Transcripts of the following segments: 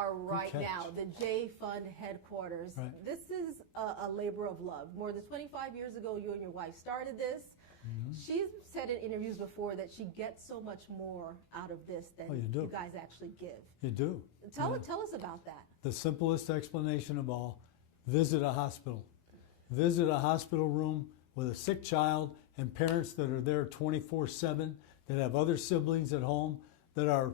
are right now, the J Fund headquarters. Right. This is a labor of love. More than 25 years ago, you and your wife started this. She's said in interviews before that she gets so much more out of this than you guys actually give. You do. Tell us about that. The simplest explanation of all, visit a hospital. Visit a hospital room with a sick child and parents that are there 24/7, that have other siblings at home, that are,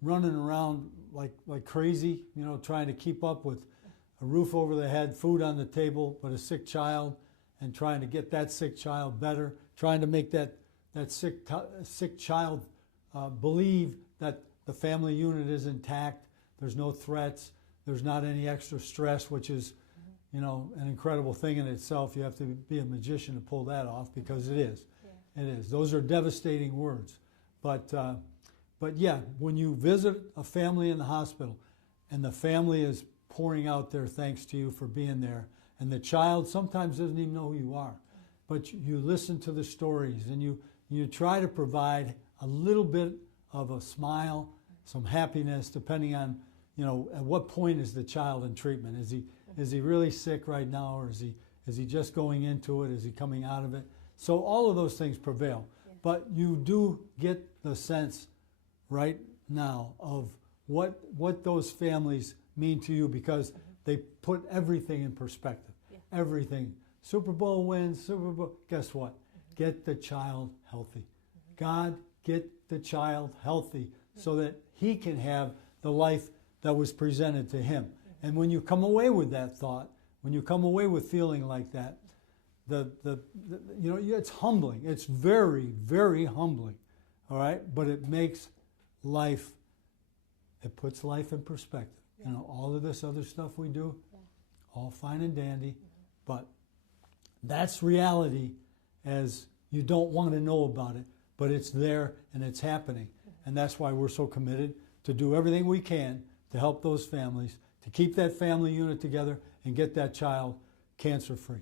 running around like crazy, trying to keep up with a roof over their head, food on the table, but a sick child, and trying to get that sick child better, trying to make that sick child believe that the family unit is intact, there's no threats, there's not any extra stress, which is, an incredible thing in itself. You have to be a magician to pull that off, because it is. Yeah. It is. Those are devastating words. But yeah, when you visit a family in the hospital and the family is pouring out their thanks to you for being there, and the child sometimes doesn't even know who you are, but you listen to the stories and you try to provide a little bit of a smile, some happiness, depending on, at what point is the child in treatment. Is he really sick right now, or is he just going into it? Is he coming out of it? So all of those things prevail. Yeah. But you do get the sense right now of what those families mean to you, because they put everything in perspective. Yeah. Everything. Super Bowl wins, Super Bowl. Guess what? Get the child healthy. God, get the child healthy so that he can have the life that was presented to him. And when you come away with that thought, when you come away with feeling like that, it's humbling. It's very, very humbling. All right? But it makes life, it puts life in perspective. Yeah. All of this other stuff we do, all fine and dandy, but that's reality, as you don't want to know about it, but it's there and it's happening. And that's why we're so committed to do everything we can to help those families, to keep that family unit together and get that child cancer-free.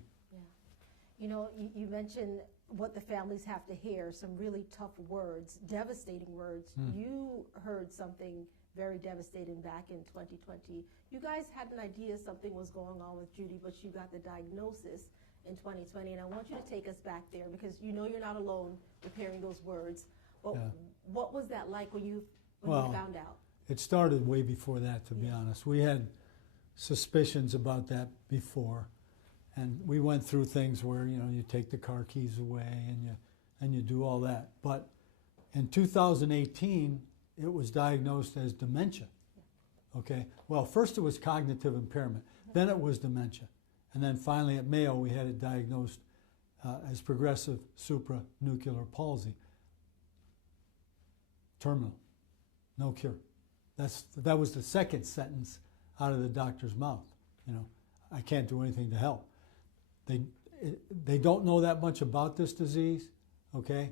Yeah. You mentioned what the families have to hear, some really tough words, devastating words. You heard something very devastating back in 2020. You guys had an idea something was going on with Judy, but you got the diagnosis in 2020. And I want you to take us back there, because you're not alone with hearing those words. But what was that like when you found out? It started way before that, to be honest. We had suspicions about that before, and we went through things where you take the car keys away and you do all that. But in 2018, it was diagnosed as dementia. Okay. Well, first it was cognitive impairment, then it was dementia, and then finally at Mayo we had it diagnosed as progressive supranuclear palsy. Terminal, no cure. That was the second sentence out of the doctor's mouth. I can't do anything to help. They don't know that much about this disease, okay?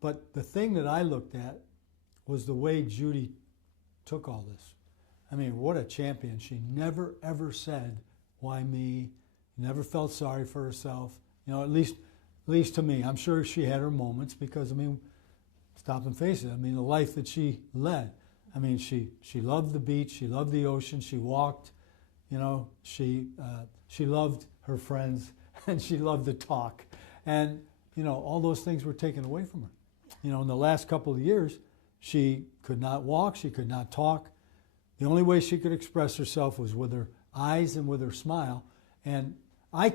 But the thing that I looked at was the way Judy took all this. I mean, what a champion. She never, ever said, why me? Never felt sorry for herself. At least to me. I'm sure she had her moments, because, stop and face it. The life that she led. She loved the beach, she loved the ocean, she walked, she loved her friends, and she loved to talk. And, all those things were taken away from her. In the last couple of years, she could not walk, she could not talk. The only way she could express herself was with her eyes and with her smile. And I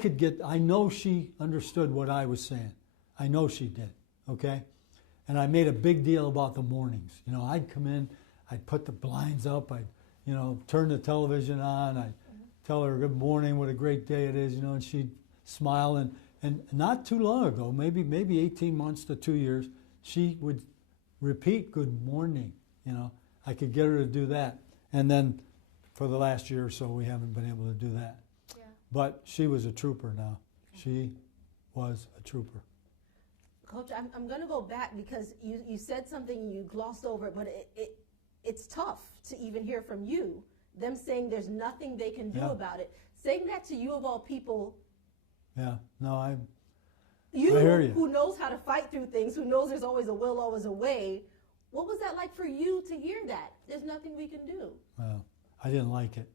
know she understood what I was saying. I know she did, okay? And I made a big deal about the mornings. I'd come in, I'd put the blinds up, I'd, turn the television on, I'd tell her good morning, what a great day it is, and she'd smile. And not too long ago, maybe 18 months to 2 years, she would repeat good morning. I could get her to do that. And then for the last year or so, we haven't been able to do that. Yeah. But she was a trooper now. She was a trooper. Coach, I'm going to go back, because you said something, you glossed over it, but it's tough to even hear from you, them saying there's nothing they can do about it. Saying that to you of all people. Yeah, no, I hear you. Who knows how to fight through things, who knows there's always a will, always a way. What was that like for you to hear that? There's nothing we can do. Well, I didn't like it.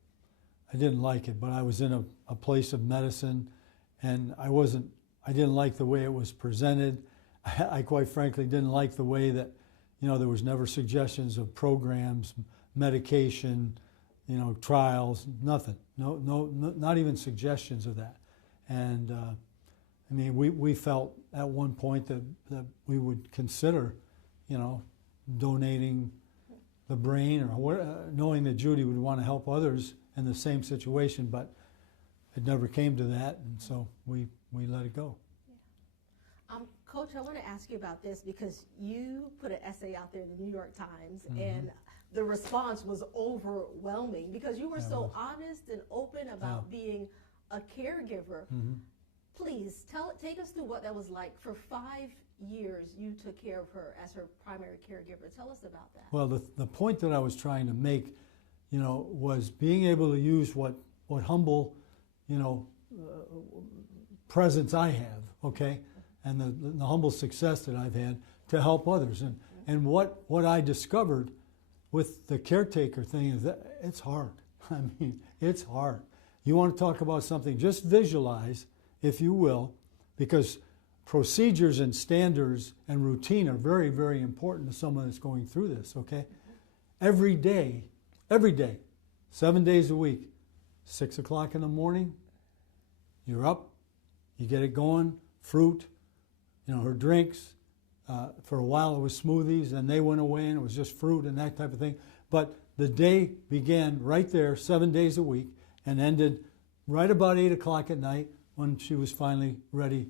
I didn't like it, but I was in a place of medicine, and I didn't like the way it was presented. I quite frankly didn't like the way that, there was never suggestions of programs, medication, trials, nothing. No, not even suggestions of that. And we felt at one point that we would consider, donating the brain, or knowing that Judy would want to help others in the same situation, but it never came to that, and so we let it go. Coach, I want to ask you about this because you put an essay out there in the New York Times, Mm-hmm. and the response was overwhelming because you were so honest and open about being a caregiver. Mm-hmm. Please take us through what that was like. For 5 years, you took care of her as her primary caregiver. Tell us about that. Well, the point that I was trying to make, was being able to use what humble, presence I have, okay, and the humble success that I've had to help others. And what I discovered with the caretaker thing is that it's hard. I mean, it's hard. You want to talk about something, just visualize, if you will, because procedures and standards and routine are very, very important to someone that's going through this, okay? Every day, 7 days a week, 6 o'clock in the morning, you're up, you get it going, fruit, her drinks. For a while it was smoothies, and they went away and it was just fruit and that type of thing. But the day began right there, 7 days a week, and ended right about 8 o'clock at night when she was finally ready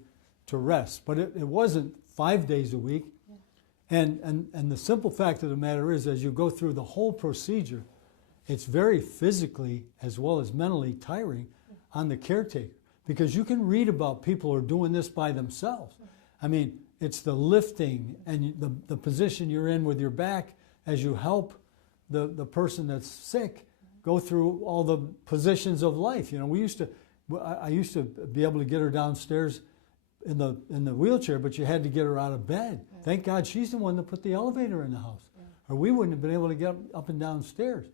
to rest. But it wasn't 5 days a week. And the simple fact of the matter is, as you go through the whole procedure, it's very physically as well as mentally tiring on the caretaker, because you can read about people who are doing this by themselves. I mean, it's the lifting and the position you're in with your back as you help the person that's sick go through all the positions of life. I used to be able to get her downstairs in the wheelchair, but you had to get her out of bed. Thank God she's the one that put the elevator in the house, or we wouldn't have been able to get up and downstairs.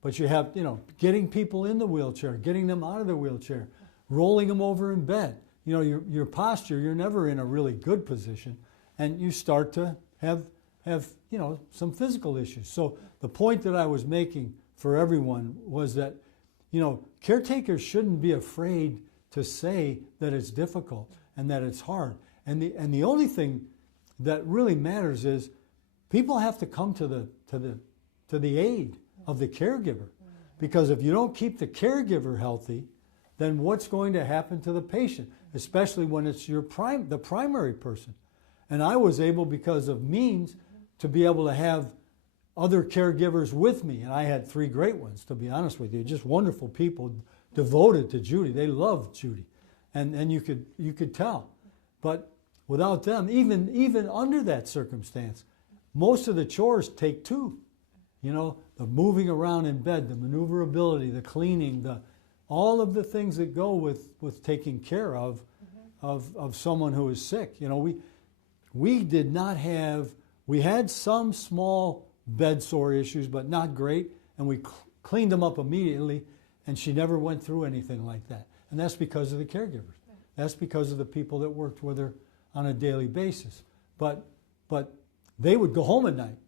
But you have, getting people in the wheelchair, getting them out of the wheelchair, rolling them over in bed. Your posture, you're never in a really good position, and you start to have some physical issues. So the point that I was making for everyone was that, caretakers shouldn't be afraid to say that it's difficult and that it's hard. And the only thing that really matters is people have to come to the aid of the caregiver, because if you don't keep the caregiver healthy, then what's going to happen to the patient, especially when it's the primary person. And I was able, because of means, to be able to have other caregivers with me, and I had 3 great ones, to be honest with you, just wonderful people devoted to Judy. They loved Judy, and you could tell. But without them, even under that circumstance, most of the chores take 2. The moving around in bed, the maneuverability, the cleaning, all of the things that go with taking care of someone who is sick. We did not have, we had some small bed sore issues, but not great, and we cleaned them up immediately, and she never went through anything like that. And that's because of the caregivers. That's because of the people that worked with her on a daily basis. But they would go home at night.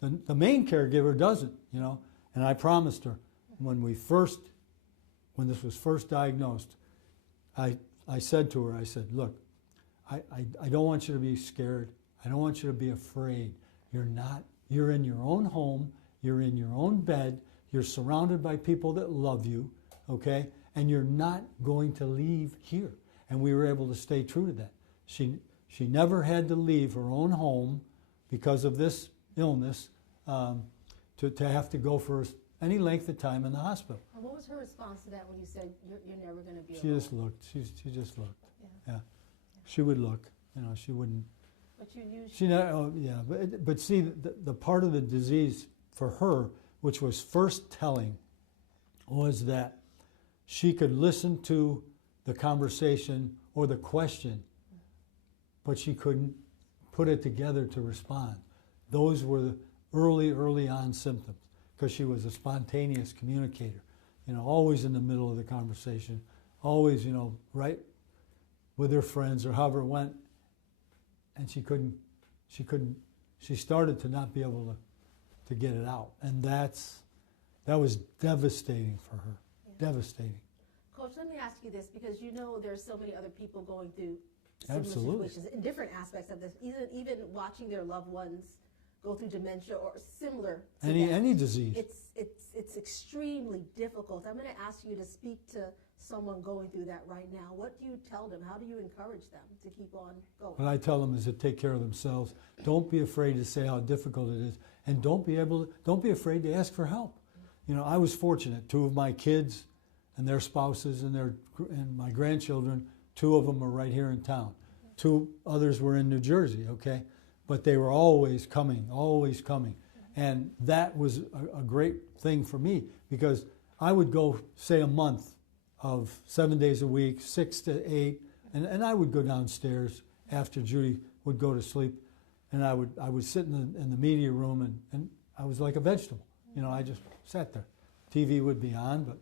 The main caregiver doesn't, and I promised her when this was first diagnosed, I said to her, look, I don't want you to be scared. I don't want you to be afraid. You're not. You're in your own home. You're in your own bed. You're surrounded by people that love you, okay? And you're not going to leave here. And we were able to stay true to that. She never had to leave her own home because of this illness, to have to go for any length of time in the hospital. And what was her response to that when you said you're never going to be She alone? just looked. She just looked. Yeah. She would look. She wouldn't. But you usually. She but see, the part of the disease for her, which was first telling, was that she could listen to the conversation or the question, but she couldn't put it together to respond. Those were the early on symptoms. because she was a spontaneous communicator, always in the middle of the conversation, always, right with her friends or however it went, and she started to not be able to get it out, and that was devastating for her, devastating. Coach, let me ask you this, because there's so many other people going through similar Absolutely. situations in different aspects of this, even watching their loved ones go through dementia or similar to Any disease. It's extremely difficult. I'm going to ask you to speak to someone going through that right now. What do you tell them? How do you encourage them to keep on going? What I tell them is to take care of themselves. Don't be afraid to say how difficult it is, and don't be afraid to ask for help. I was fortunate. 2 of my kids and their spouses and my grandchildren, 2 of them are right here in town. 2 others were in New Jersey, okay? But they were always coming. And that was a great thing for me, because I would go, say, a month of 7 days a week, 6 to 8, and I would go downstairs after Judy would go to sleep, and I would sit in the media room, and I was like a vegetable. I just sat there. TV would be on, but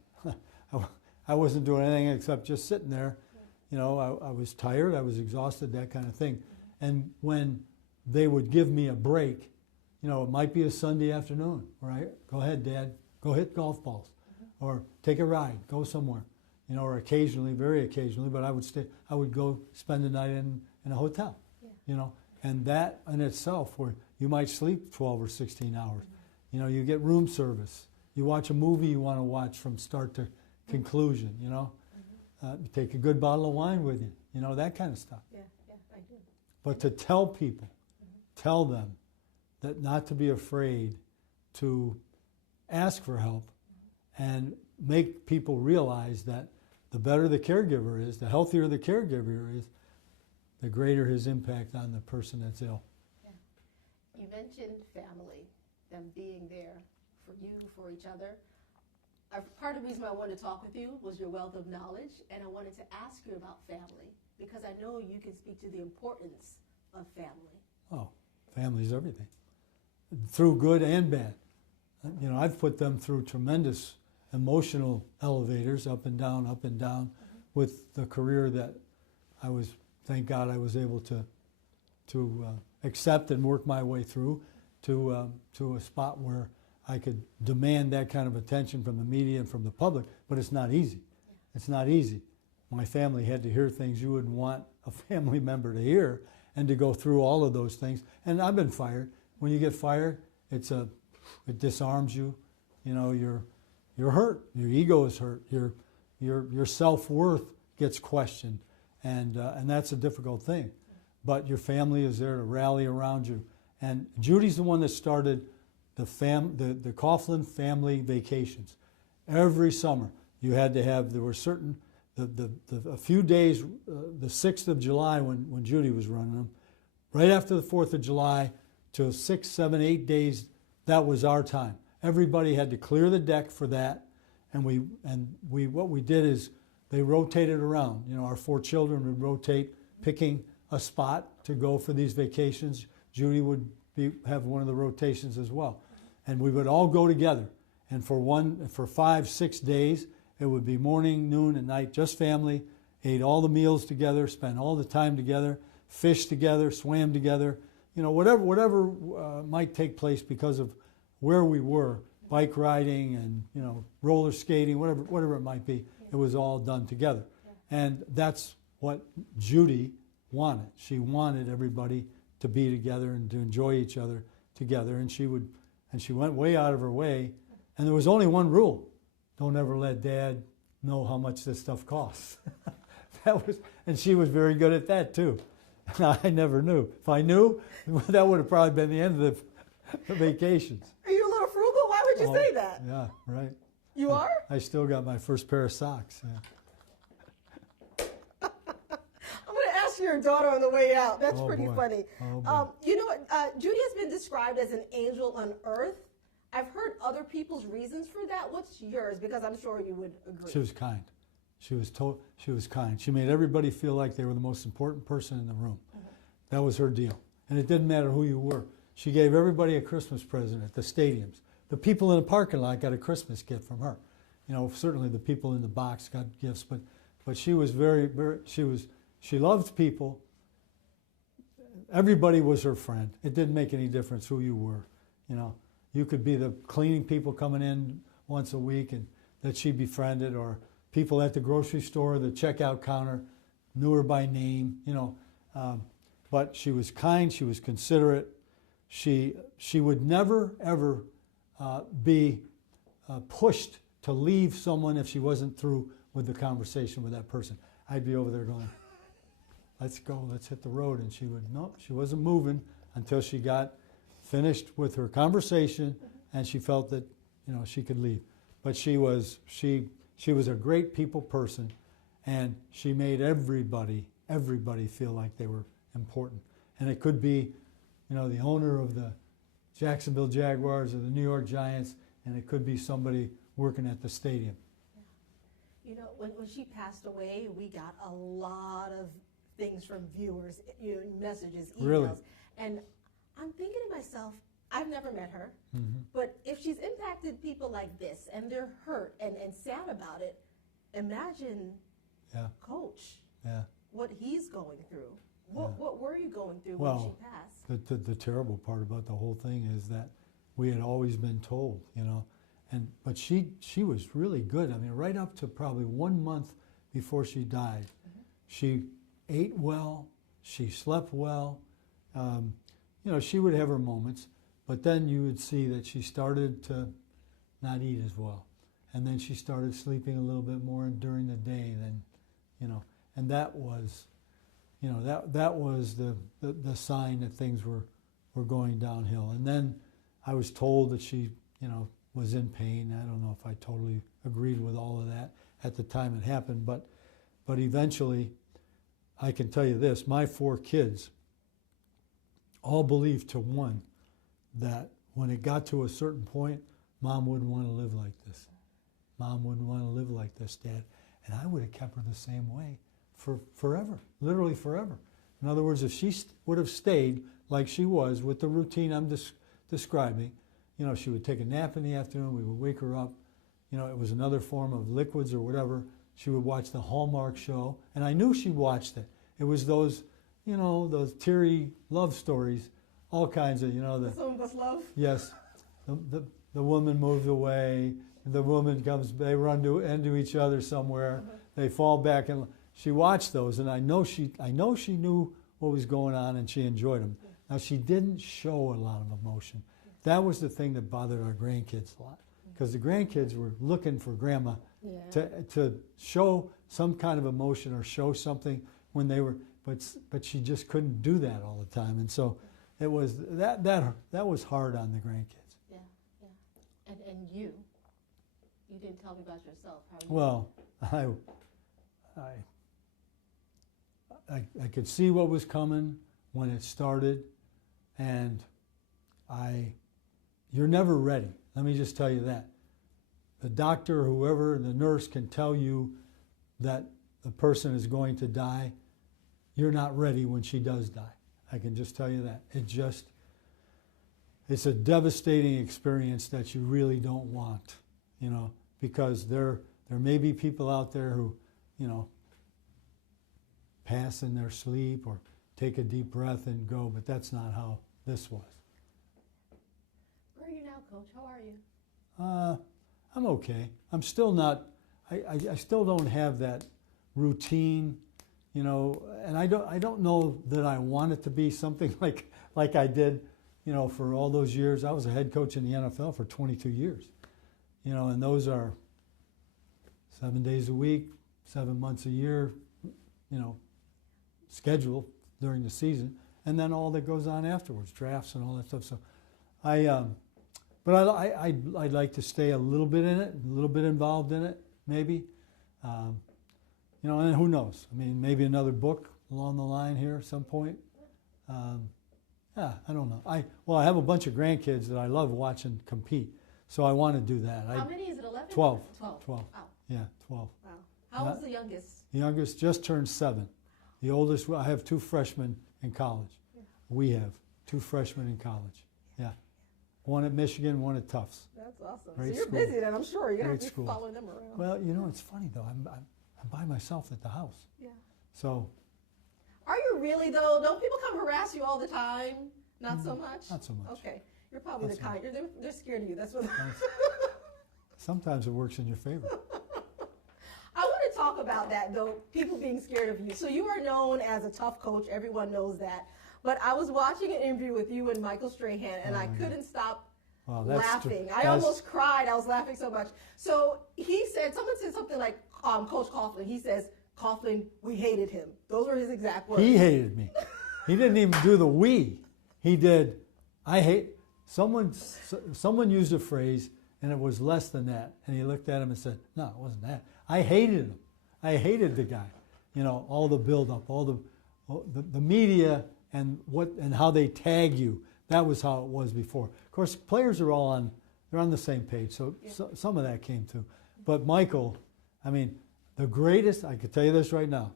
I wasn't doing anything except just sitting there. I was tired, I was exhausted, that kind of thing. And when they would give me a break, it might be a Sunday afternoon, right? Go ahead, Dad, go hit golf balls, or take a ride, go somewhere, or occasionally, very occasionally, but I would go spend the night in a hotel, and that in itself, where you might sleep 12 or 16 hours, you get room service, you watch a movie you want to watch from start to conclusion, you take a good bottle of wine with you, that kind of stuff. Yeah, I do. But to tell people, tell them that not to be afraid to ask for help, and make people realize that the better the caregiver is, the healthier the caregiver is, the greater his impact on the person that's ill. Yeah. You mentioned family, them being there for you, for each other. Part of the reason I wanted to talk with you was your wealth of knowledge, and I wanted to ask you about family, because I know you can speak to the importance of family. Oh, family's everything, through good and bad. I've put them through tremendous emotional elevators, up and down, with the career that thank God I was able to accept and work my way through to a spot where I could demand that kind of attention from the media and from the public, but it's not easy. It's not easy. My family had to hear things you wouldn't want a family member to hear, and to go through all of those things. And I've been fired. When you get fired, it disarms you. You're hurt. Your ego is hurt. Your self-worth gets questioned, and that's a difficult thing. But your family is there to rally around you. And Judy's the one that started the Coughlin family vacations. Every summer, you had to have, there were certain, a few days, the 6th of July when Judy was running them, right after the 4th of July to 6, 7, 8 days, that was our time. Everybody had to clear the deck for that, and what we did is they rotated around. Our 4 children would rotate, picking a spot to go for these vacations. Judy would have one of the rotations as well. And we would all go together. And for 5, 6 days, it would be morning, noon, and night, just family, ate all the meals together, spent all the time together, fished together, swam together, whatever might take place because of where we were, bike riding and, roller skating, whatever it might be, it was all done together. And that's what Judy wanted. She wanted everybody to be together and to enjoy each other together, and she went way out of her way, and there was only one rule: don't ever let Dad know how much this stuff costs. And she was very good at that too. I never knew. If I knew, that would have probably been the end of the vacations. Are you a little frugal? Why would you say that? Yeah, right. You are? I still got my first pair of socks. Yeah. Your daughter on the way out. That's pretty boy. funny. Oh, Judy has been described as an angel on earth. I've heard other people's reasons for that. What's yours? Because I'm sure you would agree. She was kind. She was kind. She made everybody feel like they were the most important person in the room. That was her deal. And it didn't matter who you were. She gave everybody a Christmas present at the stadiums. the people in the parking lot got a Christmas gift from her. You know, certainly the people in the box got gifts, but she was she loved people. Everybody was her friend. It didn't make any difference who you were. You know, you could be the cleaning people coming in once a week and that she befriended, or people at the grocery store, the checkout counter, knew her by name. You know, but she was kind. She was considerate. She would never ever be pushed to leave someone if she wasn't through with the conversation with that person. I'd be over there going, let's go, let's hit the road. And she would, no, she wasn't moving until she got finished with her conversation and she felt that, you know, she could leave. But she was a great people person, and she made everybody feel like they were important. And it could be, you know, the owner of the Jacksonville Jaguars or the New York Giants, and it could be somebody working at the stadium. Yeah. You know, when she passed away, we got a lot of things from viewers, you know, messages, emails. Really? And I'm thinking to myself, I've never met her, Mm-hmm. but if she's impacted people like this and they're hurt and sad about it, imagine Coach, what he's going through. What were you going through when she passed? The terrible part about the whole thing is that we had always been told, you know, but she was really good. I mean, right up to probably 1 month before she died, she ate well, she slept well. You know, she would have her moments, but then you would see that she started to not eat as well, and then she started sleeping a little bit more during the day. Then, you know, and that was, you know, that was the sign that things were going downhill. And then I was told that she, you know, was in pain. I don't know if I totally agreed with all of that at the time it happened, but eventually, I can tell you this, my 4 kids all believed to one that when it got to a certain point, Mom wouldn't want to live like this. Mom wouldn't want to live like this, Dad. And I would have kept her the same way for forever, literally forever. In other words, if she would have stayed like she was with the routine I'm describing, you know, she would take a nap in the afternoon, we would wake her up, you know, it was another form of liquids or whatever. She would watch the Hallmark show, and I knew she watched it. It was those, you know, those teary love stories, all kinds of, you know. Some of us love? Yes. The woman moves away, the woman comes, they run into each other somewhere, they fall back, and she watched those, and I know she knew what was going on, and she enjoyed them. Now, she didn't show a lot of emotion. That was the thing that bothered our grandkids a lot, because the grandkids were looking for Grandma to show some kind of emotion or show something when they were, but she just couldn't do that all the time, and so it was that was hard on the grandkids. Yeah, yeah. And you didn't tell me about yourself. How are you? Well, I could see what was coming when it started, and you're never ready. Let me just tell you that. The doctor, whoever, the nurse can tell you that the person is going to die. You're not ready when she does die. I can just tell you that. It's a devastating experience that you really don't want, you know, because there may be people out there who, you know, pass in their sleep or take a deep breath and go, but that's not how this was. Where are you now, Coach? How are you? I'm okay. I'm still not, I still don't have that routine, you know, and I don't know that I want it to be something like I did, you know, for all those years. I was a head coach in the NFL for 22 years, you know, and those are 7 days a week, 7 months a year, you know, schedule during the season, and then all that goes on afterwards, drafts and all that stuff. So but I'd like to stay a little bit in it, a little bit involved in it, maybe. You know, and who knows? I mean, maybe another book along the line here at some point. Yeah, I don't know. I have a bunch of grandkids that I love watching compete, so I want to do that. How many is it, 11? 12. 12. 12. Wow. Yeah, 12. Wow. How old's the youngest? The youngest just turned 7. The oldest, I have 2 freshmen in college. Yeah. We have 2 freshmen in college. Yeah. one at Michigan, one at Tufts. That's awesome. Great so you're school. busy then, I'm sure. You're going Great to be school. following them around. Well, you know, it's funny though. I'm by myself at the house. Yeah. So. Are you really though? Don't people come harass you all the time? Not so much? Not so much. Okay. You're probably Not the so kind. They're scared of you. That's what. Sometimes it works in your favor. I want to talk about that though, people being scared of you. So you are known as a tough coach. Everyone knows that. But I was watching an interview with you and Michael Strahan, and I couldn't stop laughing. I almost cried. I was laughing so much. So someone said something like, Coach Coughlin, he says, Coughlin, we hated him. Those were his exact words. He hated me. He didn't even do the we. He did, I hate, someone used a phrase, and it was less than that. And he looked at him and said, no, it wasn't that. I hated him. I hated the guy. You know, all the buildup, all the media and how they tag you. That was how it was before. Of course, players are all they're on the same page, so some of that came too. But Michael, I mean, the greatest, I could tell you this right now,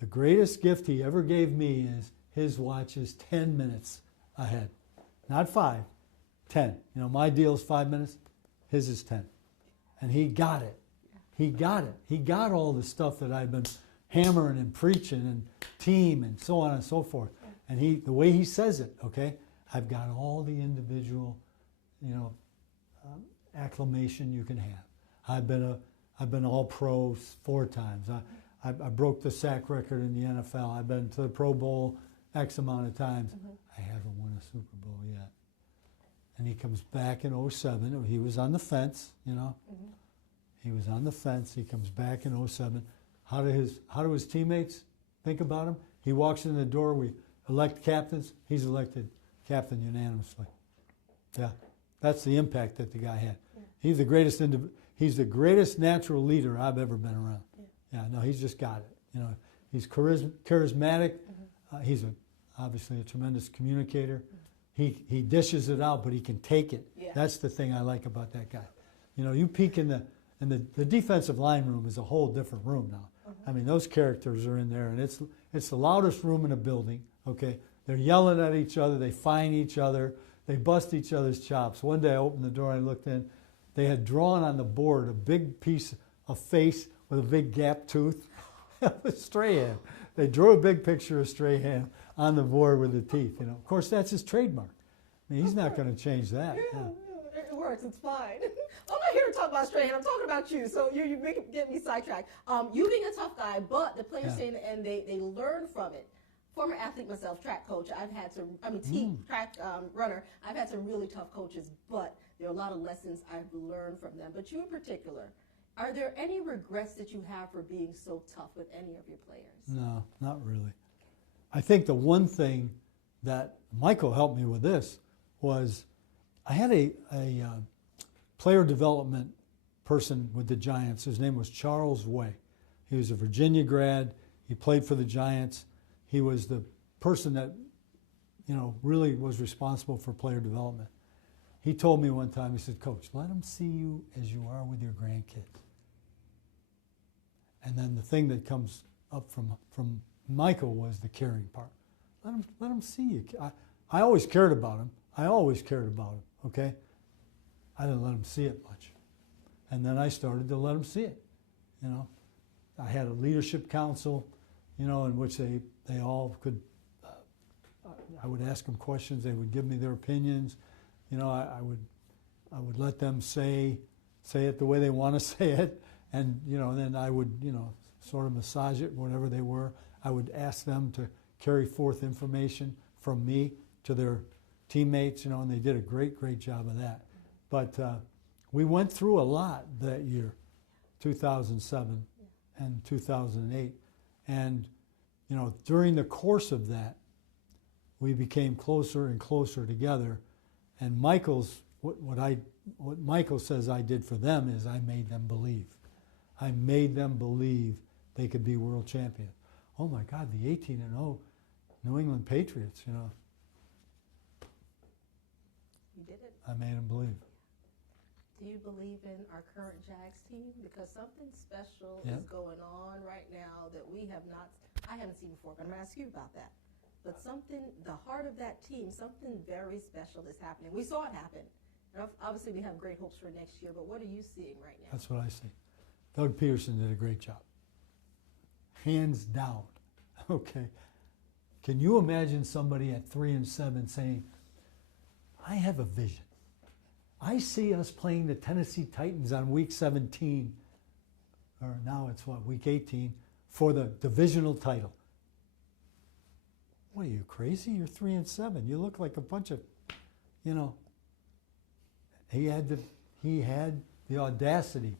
the greatest gift he ever gave me is his watch is 10 minutes ahead. Not 5, 10. You know, my deal is 5 minutes, his is 10. And he got it. He got it. He got all the stuff that I've been hammering and preaching and team and so on and so forth. And the way he says it, okay, I've got all the individual, you know, acclamation you can have. I've been all pro 4 times. I broke the sack record in the NFL. I've been to the Pro Bowl X amount of times. I haven't won a Super Bowl yet. And he comes back in 07. He was on the fence, you know. He was on the fence. He comes back in 07. How do his teammates think about him? He walks in the door. We elect captains. He's elected captain unanimously. Yeah, that's the impact that the guy had. He's the greatest he's the greatest natural leader I've ever been around. Yeah, no, he's just got it. You know, he's charismatic. He's obviously a tremendous communicator. He dishes it out, but he can take it. Yeah. That's the thing I like about that guy. You know, you peek in the defensive line room is a whole different room now. I mean, those characters are in there, and it's the loudest room in the building. Okay, they're yelling at each other, they find each other, they bust each other's chops. One day I opened the door, I looked in, they had drawn on the board a big piece of face with a big gap tooth. It was Strahan. They drew a big picture of Strahan on the board with the teeth. You know, of course, that's his trademark. I mean, he's not going to change that. Yeah, it works. It's fine. I'm not here to talk about Strahan. I'm talking about you. So you get me sidetracked. You being a tough guy, but the players say in the end they learn from it. Former athlete myself, track coach. I've had team track runner. I've had some really tough coaches, but there are a lot of lessons I've learned from them. But you in particular, are there any regrets that you have for being so tough with any of your players? No, not really. I think the one thing that Michael helped me with this was I had a player development person with the Giants. His name was Charles Way. He was a Virginia grad. He played for the Giants. He was the person that, you know, really was responsible for player development. He told me one time, he said, Coach, let them see you as you are with your grandkids. And then the thing that comes up from Michael was the caring part. Let them see you. I always cared about him. Okay? I didn't let him see it much. And then I started to let him see it, you know. I had a leadership council, you know, in which they all could, I would ask them questions, they would give me their opinions, you know, I would let them say it the way they want to say it, and, you know, then I would, you know, sort of massage it, whatever they were. I would ask them to carry forth information from me to their teammates, you know, and they did a great job of that. But we went through a lot that year, 2007 and 2008. And, you know, during the course of that, we became closer and closer together. And what Michael says I did for them is I made them believe. I made them believe they could be world champions. Oh my God, the 18-0 New England Patriots, you know. You did it. I made them believe. Do you believe in our current Jags team? Because something special is going on right now that I haven't seen before, but I'm going to ask you about that. but something, the heart of that team, something very special is happening. We saw it happen. And obviously, we have great hopes for next year, but what are you seeing right now? That's what I see. Doug Peterson did a great job. Hands down. Okay. Can you imagine somebody at 3-7 saying, I have a vision. I see us playing the Tennessee Titans on week 17, or now it's what, week 18, for the divisional title. What are you, crazy? You're 3-7. You look like a bunch of, you know. He had the audacity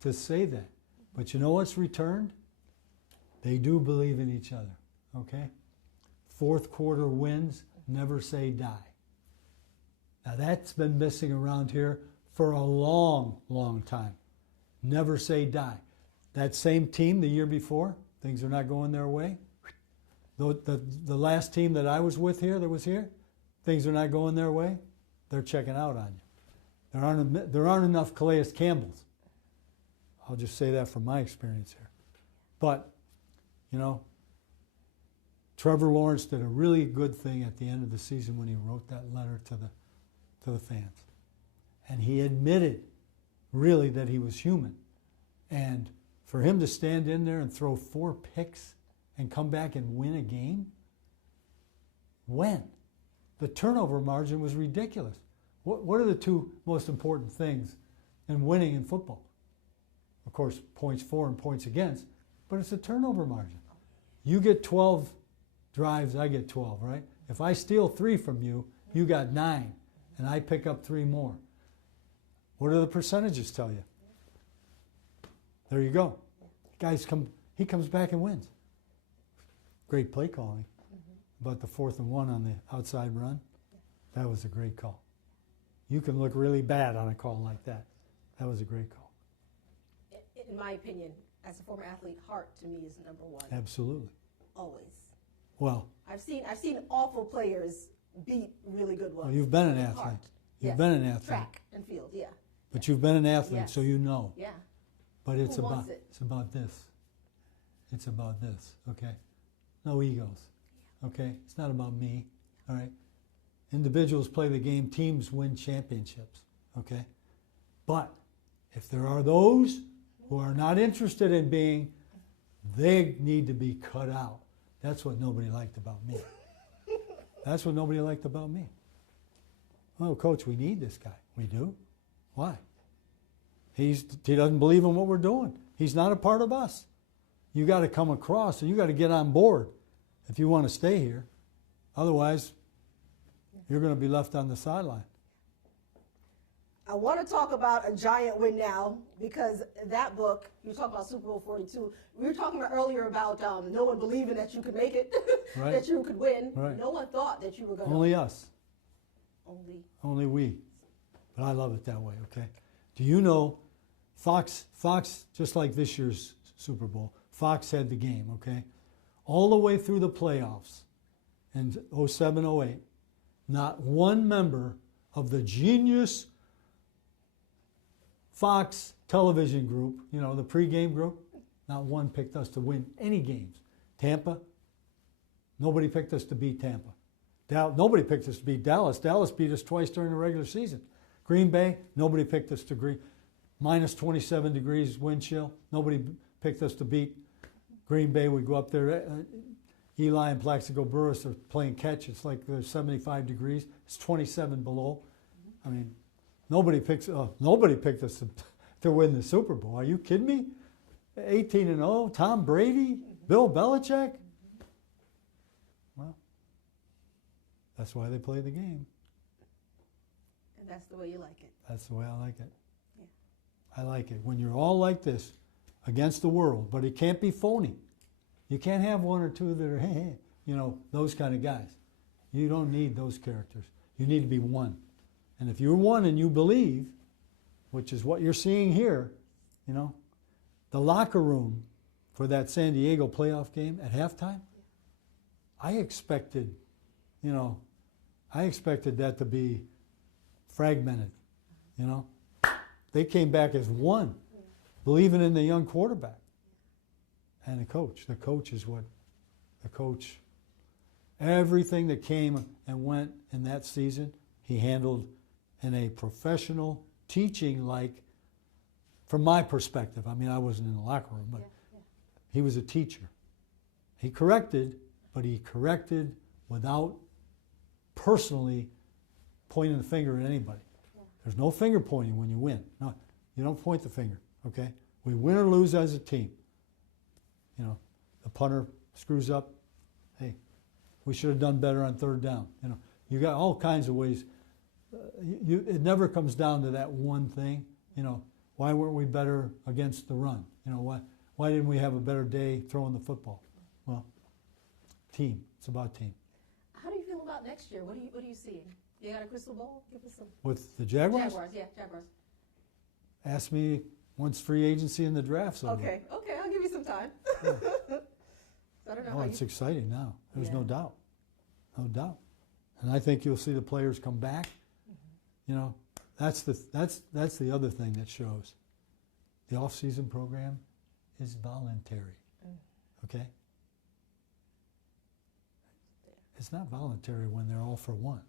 to say that. But you know what's returned? They do believe in each other, okay? Fourth quarter wins, never say die. Now that's been missing around here for a long, long time. Never say die. That same team the year before, things are not going their way. The last team that I was with here, that was here, things are not going their way. They're checking out on you. There aren't enough Calais Campbells. I'll just say that from my experience here. But, you know, Trevor Lawrence did a really good thing at the end of the season when he wrote that letter to the fans. And he admitted, really, that he was human. And for him to stand in there and throw 4 picks and come back and win a game? When? The turnover margin was ridiculous. What are the 2 most important things in winning in football? Of course, points for and points against, but it's a turnover margin. You get 12 drives, I get 12, right? If I steal 3 from you, you got 9, and I pick up 3 more. What do the percentages tell you? There you go. He comes back and wins. Great play calling. But the 4th and 1 on the outside run, that was a great call. You can look really bad on a call like that. That was a great call. In my opinion, as a former athlete, heart to me is number 1. Absolutely. Always. Well, I've seen awful players beat really good ones. well, you've been an athlete. Heart. You've been an athlete. Track and field, yeah. But you've been an athlete, Yes. so you know. Yeah. But it's Who about wants it? it's about this. It's about this, okay? No egos. Okay? It's not about me. All right? Individuals play the game, teams win championships. Okay? But if there are those who are not interested in being, they need to be cut out. That's what nobody liked about me. That's what nobody liked about me. Oh, coach, we need this guy. We do? Why? He doesn't believe in what we're doing. He's not a part of us. You got to come across and you got to get on board if you want to stay here. Otherwise, you're going to be left on the sideline. I want to talk about a giant win now because that book, you talk about Super Bowl 42. We were talking about earlier about no one believing that you could make it, Right. that you could win. Right. No one thought that you were going to. Only us. Only We. But I love it that way, okay? Do you know Fox, just like this year's Super Bowl, Fox had the game, okay? All the way through the playoffs in 07-08, not one member of the genius Fox television group, you know, the pregame group, not one picked us to win any games. Tampa, nobody picked us to beat Tampa. Nobody picked us to beat Dallas. Dallas beat us twice during the regular season. Green Bay, nobody picked us to minus 27 degrees wind chill. Nobody picked us to beat Green Bay. We go up there. Eli and Plaxico Burress are playing catch. It's like there's 75 degrees. It's 27 below. I mean, nobody picked us to win the Super Bowl. Are you kidding me? 18-0, Tom Brady, Bill Belichick. Well, that's why they play the game. And that's the way you like it. That's the way I like it. Yeah. I like it. When you're all like this against the world, but it can't be phony. You can't have one or two that are, hey, you know, those kind of guys. You don't need those characters. You need to be one. And if you're one and you believe, which is what you're seeing here, you know, the locker room for that San Diego playoff game at halftime, I expected that to be fragmented, you know. They came back as one, believing in the young quarterback and the coach. The coach is what, the coach, Everything that came and went in that season, he handled in a professional, teaching like, from my perspective. I mean, I wasn't in the locker room, but he was a teacher. He corrected, but he corrected without personally pointing the finger at anybody. There's no finger pointing when you win. No, you don't point the finger, okay? We win or lose as a team. You know, the punter screws up. Hey, we should have done better on third down. You know, you got all kinds of ways. It never comes down to that one thing. You know, why weren't we better against the run? You know, why didn't we have a better day throwing the football? Well, team. It's about team. How do you feel about next year? What are you seeing? You got a crystal ball? Give us some. With the Jaguars? Jaguars. Ask me once free agency and the draft's over. Okay, I'll give you some time. Yeah. I don't know Oh, how it's exciting now. There's Yeah. no doubt. No doubt. And I think you'll see the players come back. You know, that's the other thing that shows. The off-season program is voluntary. Okay? It's not voluntary when they're all for one.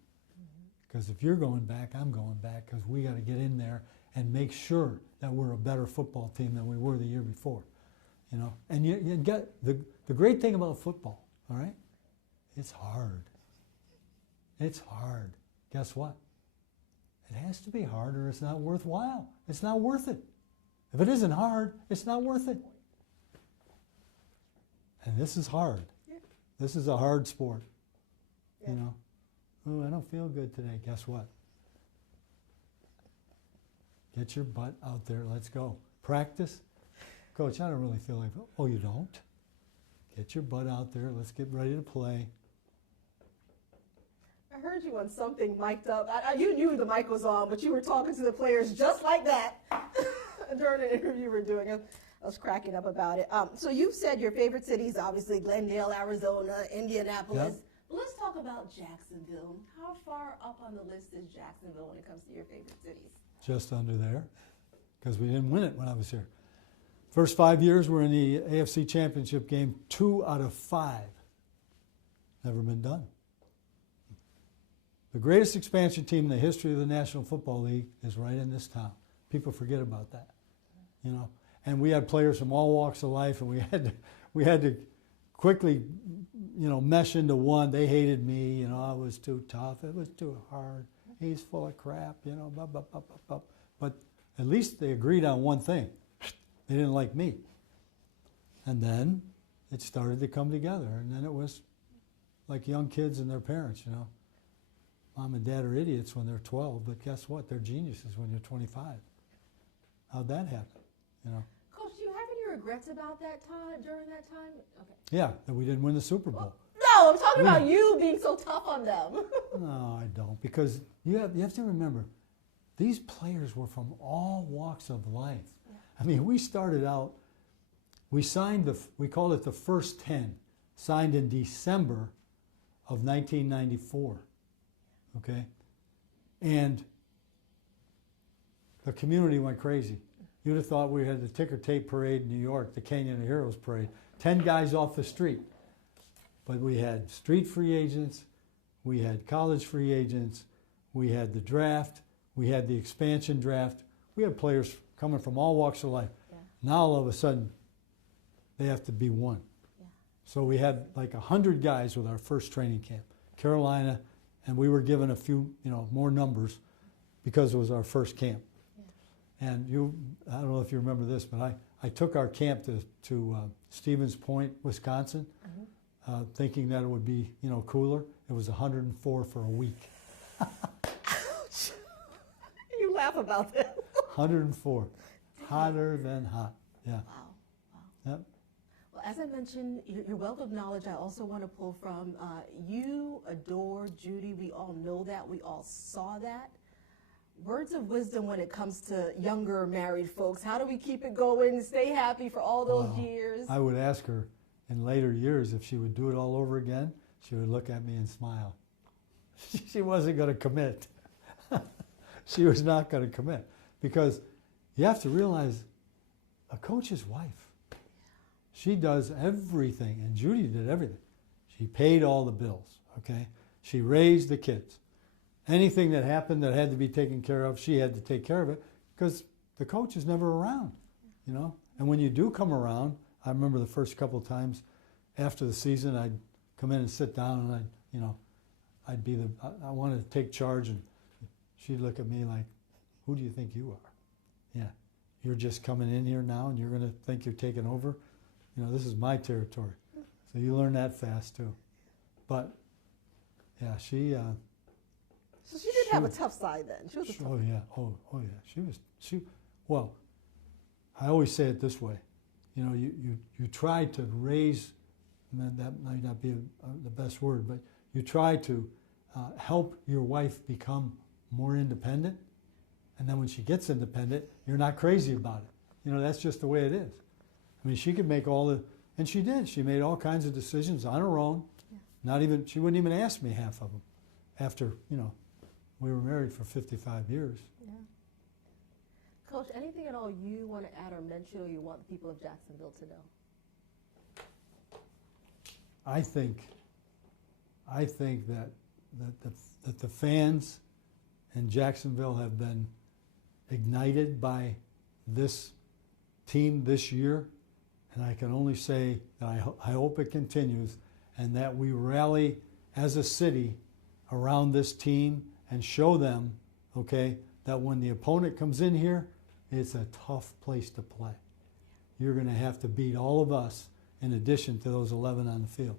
Because if you're going back, I'm going back, because we got to get in there and make sure that we're a better football team than we were the year before. You know, and you get the great thing about football, all right? It's hard. It's hard. Guess what? It has to be hard or it's not worthwhile. It's not worth it. If it isn't hard, it's not worth it. And this is hard. Yeah. This is a hard sport. Yeah. You know, oh, I don't feel good today. Guess what? Get your butt out there. Let's go. Practice. Coach, I don't really feel like, oh, you don't? Get your butt out there. Let's get ready to play. I heard you on something mic'd up. You knew the mic was on, but you were talking to the players just like that during an interview you were doing. I was cracking up about it. So you said your favorite cities, obviously Glendale, Arizona, Indianapolis. Yep. But let's talk about Jacksonville. How far up on the list is Jacksonville when it comes to your favorite cities? Just under there, because we didn't win it when I was here. First 5 years, we're in the AFC Championship game, 2 out of 5. Never been done. The greatest expansion team in the history of the National Football League is right in this town. People forget about that, you know. And we had players from all walks of life, and we had to quickly, you know, mesh into one. They hated me, you know. I was too tough. It was too hard. He's full of crap, you know. Blah, blah, blah, blah, blah. But at least they agreed on one thing. They didn't like me. And then it started to come together. And then it was like young kids and their parents, you know. Mom and dad are idiots when they're 12, but guess what? They're geniuses when you're 25. How'd that happen, you know? Coach, do you have any regrets about that time, during that time? Okay. Yeah, that we didn't win the Super Bowl. No, I'm talking about you being so tough on them. No, I don't, because you have to remember, these players were from all walks of life. Yeah. I mean, we started out, we signed we called it the first 10, signed in December of 1994, okay? And the community went crazy. You'd have thought we had the ticker tape parade in New York, the Canyon of Heroes parade, 10 guys off the street. But we had street free agents, we had college free agents, we had the draft, we had the expansion draft. We had players coming from all walks of life. Yeah. Now all of a sudden, they have to be one. Yeah. So we had like 100 guys with our first training camp, Carolina, and we were given a few, you know, more numbers because it was our first camp. Yeah. And I don't know if you remember this, but I took our camp to Stevens Point, Wisconsin. Mm-hmm. Thinking that it would be, you know, cooler. It was 104 for a week. Ouch. You laugh about that. 104. Hotter than hot. Yeah. Wow. Yep. Well, as I mentioned, your wealth of knowledge, I also want to pull from. You adore Judy. We all know that. We all saw that. Words of wisdom when it comes to younger married folks. How do we keep it going, stay happy for all those years? I would ask her in later years if she would do it all over again. She would look at me and smile. She wasn't going to commit. She was not going to commit. Because you have to realize a coach's wife, she does everything, and Judy did everything. She paid all the bills, okay? She raised the kids. Anything that happened that had to be taken care of, she had to take care of it because the coach is never around, you know? And when you do come around, I remember the first couple of times after the season, I'd come in and sit down and I'd be I wanted to take charge, and she'd look at me like, who do you think you are? Yeah, you're just coming in here now and you're going to think you're taking over? You know, this is my territory. So you learn that fast too. But yeah, she So she did have a tough side then. She was a tough. Oh yeah, oh yeah. Well, I always say it this way. You know, you try to raise, and that might not be the best word, but you try to help your wife become more independent, and then when she gets independent, you're not crazy about it. You know, that's just the way it is. I mean, she could make and she did. She made all kinds of decisions on her own. Yeah. She wouldn't even ask me half of them after, you know, we were married for 55 years. Yeah. Coach, anything at all you want to add or mention, or you want the people of Jacksonville to know? I think that the fans in Jacksonville have been ignited by this team this year, and I can only say that I hope it continues, and that we rally as a city around this team and show them, okay, that when the opponent comes in here, it's a tough place to play. You're going to have to beat all of us in addition to those 11 on the field.